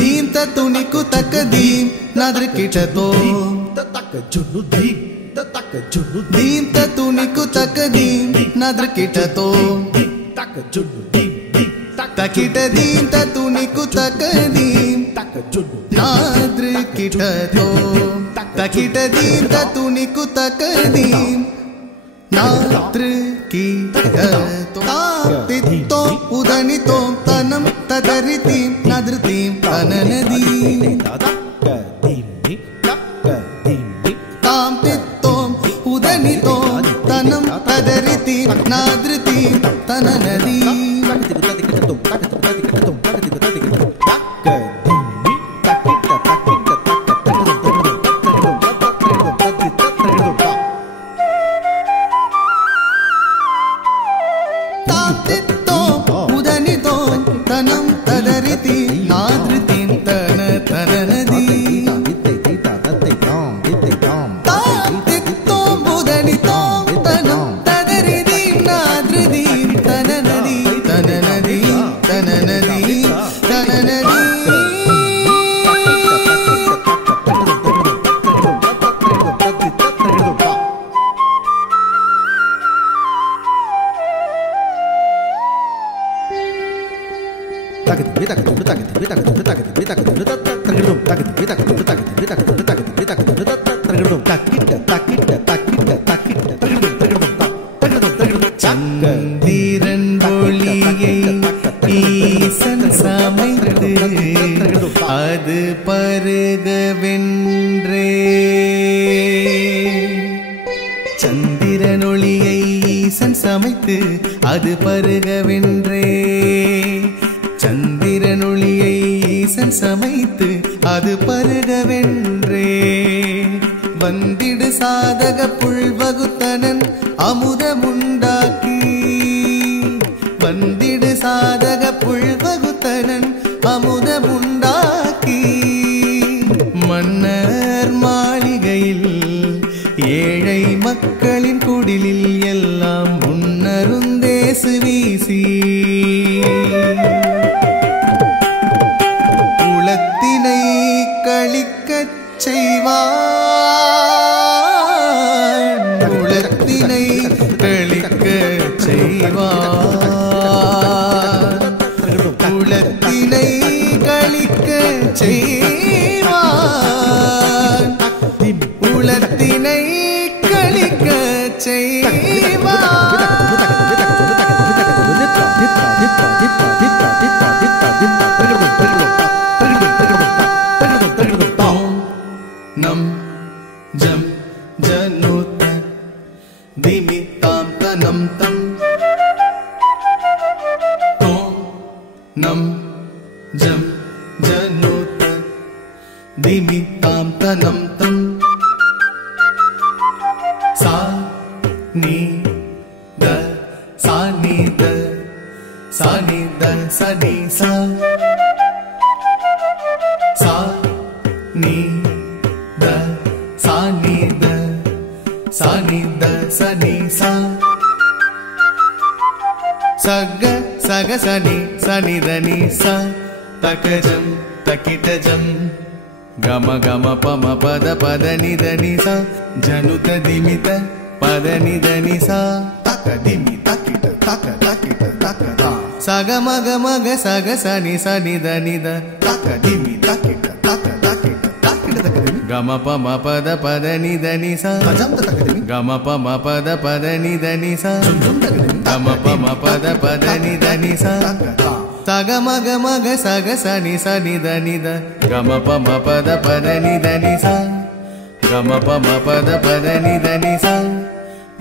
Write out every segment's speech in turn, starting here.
दीम तुनिकु तक दीम नाद्र किटतो तक जुनु दीम तक जुनु दीम तुनिकु तक दीम नाद्र किटतो तक जुनु दीम तकिट दीम तुनिकु तक दीम तक जुनु नाद्र किटतो तकिट दीम तुनिकु तक दीम नाद्र किटतो तित्तो उदनितो तनम तदरितीम नाद्रतीम तननदीम ताम तित्तो उदनितो तनम तदरितीम नाद्रतीम तननदीम அது பருகவென்றே சந்திரனொளியை ஈசன் சமைத்து அது பருகவென்றே வந்திடு சாதக புல்வகுத்தனன் அமுதமுண்டாக்கி வந்திடு சாதக புல்வகுத்தனன் அமுதமுண்டாக்கி மன்னர் மாளிகையில் ஏழை மக்களின் குடிலில் எல்லாம் உன்னருந்தேசு வீசி உளத்தினை களிக்கச் செய்வான் உளத்தினை களிக்கச் செய்வான் உளத்தினை களிக்கச் செய்வான் உளத்தினை களிக்கச் செய்வான் நம் ஜம் ஜனுத திமிதாம் தனம் தம் நம் ஜம் ஜனுத திமிதாம் தனம் தம் சா நீ த சா நீ த சா நீ த ச நீ சா சா நீ த சா நீ த சா நீ த ச நீ சா சக சக சனி சனி தனி சா தகஜம் தகிடஜம் கம கம பம பத பத நிதனி சா ஜனுத திமித பத நிதனி சா தக திமி தகிட தக தகிட தக தா சக மக மக சக சனி சனி தனி த தக திமி தகிட தக தகிட தகிட தக கம பம பத பத நிதனி சா கம பம பத பத நிதனி சா கம பம பத பத நிதனி சா சக மக மக சக சனி சனி தனி த கம பம பத பத நிதனி சா கம பம பத பத நிதனி சா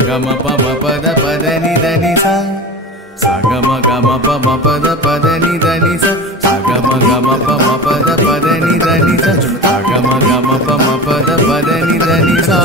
கம பம பத பத நிதனி சா சகம கம பம பத பத நிதனி சா சகம கம பம பத பத நிதனி சா சகம கம பம பத பத நிதனி சா